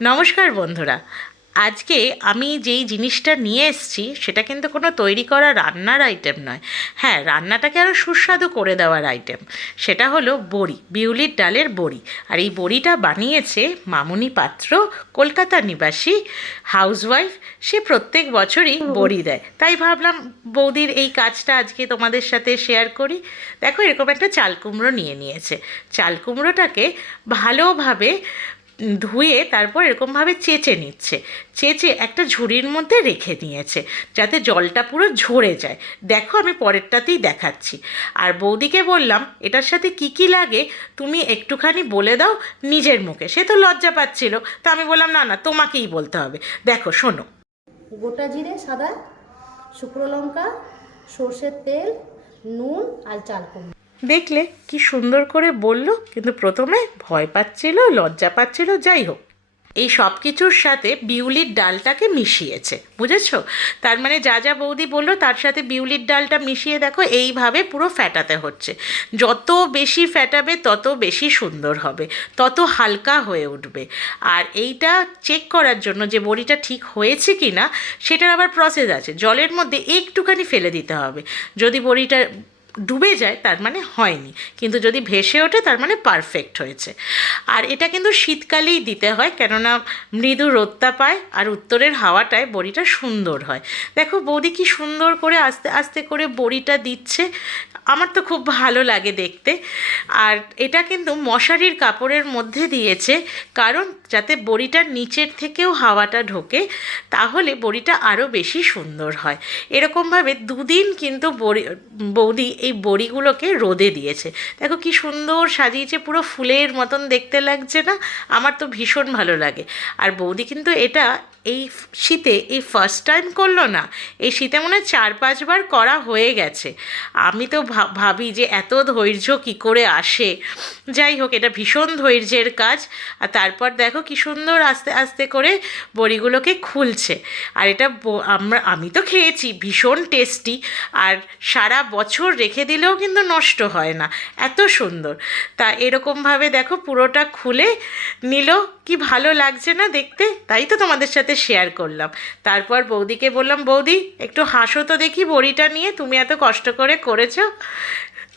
নমস্কার বন্ধুরা। আজকে আমি যেই জিনিসটা নিয়ে এসেছি সেটা কিন্তু কোনো তৈরি করা রান্নার আইটেম নয়। হ্যাঁ, রান্নাটাকে আরও সুস্বাদু করে দেওয়ার আইটেম। সেটা হলো বড়ি, বিউলির ডালের বড়ি। আর এই বড়িটা বানিয়েছে মামুনি পাত্র, কলকাতা নিবাসী হাউসওয়াইফ। সে প্রত্যেক বছরই বড়ি দেয়, তাই ভাবলাম বৌদির এই কাজটা আজকে তোমাদের সাথে শেয়ার করি। দেখো, এরকম একটা চাল কুমড়ো নিয়ে নিয়েছে। চাল কুমড়োটাকে ভালোভাবে ধুয়ে তারপর এরকমভাবে চেঁচে নিচ্ছে। চেঁচে একটা ঝুড়ির মধ্যে রেখে নিয়েছে যাতে জলটা পুরো ঝরে যায়। দেখো, আমি পরেরটাতেই দেখাচ্ছি। আর বৌদিকে বললাম এটার সাথে কি কি লাগে তুমি একটুখানি বলে দাও নিজের মুখে। সে তো লজ্জা পাচ্ছিল, তা আমি বললাম না না, তোমাকেই বলতে হবে। দেখো, শোনো। গোটা জিরে সাদা, শুকনো লঙ্কা, সর্ষের তেল, নুন আর চাল কুমড়ো। দেখলে কি সুন্দর করে বলল, কিন্তু প্রথমে ভয় পাচ্ছিল, লজ্জা পাচ্ছিল। যাই হোক, এই সব কিছুর সাথে বিউলির ডালটাকে মিশিয়েছে, বুঝেছো? তার মানে যা যা বৌদি বললো তার সাথে বিউলির ডালটা মিশিয়ে দেখো এইভাবে পুরো ফ্যাটাতে হচ্ছে। যত বেশি ফ্যাটাবে তত বেশি সুন্দর হবে, তত হালকা হয়ে উঠবে। আর এইটা চেক করার জন্য যে বড়িটা ঠিক হয়েছে কি না সেটার আবার প্রসেস আছে। জলের মধ্যে একটুখানি ফেলে দিতে হবে। যদি বড়িটা ডুবে যায় তার মানে হয়নি, কিন্তু যদি ভেসে ওঠে তার মানে পারফেক্ট হয়েছে। আর এটা কিন্তু শীতকালেই দিতে হয়, কেননা মৃদু রোদটা পায় আর উত্তরের হাওয়াটায় বড়িটা সুন্দর হয়। দেখো বৌদি কি সুন্দর করে আস্তে আস্তে করে বড়িটা দিচ্ছে, আমার তো খুব ভালো লাগে দেখতে। আর এটা কিন্তু মশারির কাপড়ের মধ্যে দিয়েছে, কারণ যাতে বড়িটার নিচের থেকেও হাওয়াটা ঢোকে, তাহলে বড়িটা আরও বেশি সুন্দর হয়। এরকমভাবে দুদিন কিন্তু বৌদি এই বড়িগুলোকে রোদে দিয়েছে। দেখো কি সুন্দর সাজিয়েছে, পুরো ফুলের মতন দেখতে লাগছে না? আমার তো ভীষণ ভালো লাগে। আর বৌদি কিন্তু এটা এই শীতে এই ফার্স্ট টাইম করলো না, এই শীতে মনে হয় 4-5 বার করা হয়ে গেছে। আমি তো ভাবি যে এত ধৈর্য কি করে আসে। যাই হোক, এটা ভীষণ ধৈর্যের কাজ। আর তারপর দেখো কি সুন্দর আস্তে আস্তে করে বড়িগুলোকে খুলছে। আর এটা আমি তো খেয়েছি, ভীষণ টেস্টি। আর সারা বছর রেখে দিলেও কিন্তু নষ্ট হয় না, এত সুন্দর। তা এরকমভাবে দেখো পুরোটা খুলে নিল, কি ভালো লাগছে না দেখতে? তাই তো তোমাদের সাথে শেয়ার করলাম। তারপর বৌদিকে বললাম, বৌদি একটু হাসো তো দেখি বড়িটা নিয়ে, তুমি এত কষ্ট করে করেছো।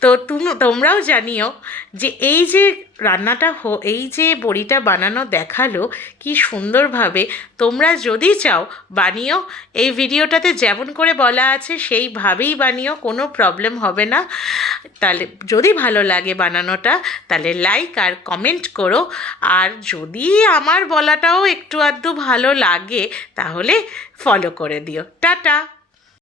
তো তোমরাও জানিও যে এই যে রান্নাটা এই যে বড়িটা বানানো দেখালো কি সুন্দরভাবে, তোমরা যদি চাও বানিও। এই ভিডিওটাতে যেমন করে বলা আছে সেইভাবেই বানিও, কোনো প্রবলেম হবে না। তাহলে যদি ভালো লাগে বানানোটা তাহলে লাইক আর কমেন্ট করো। আর যদি আমার বলাটাও একটু আধটু ভালো লাগে তাহলে ফলো করে দিও। টাটা।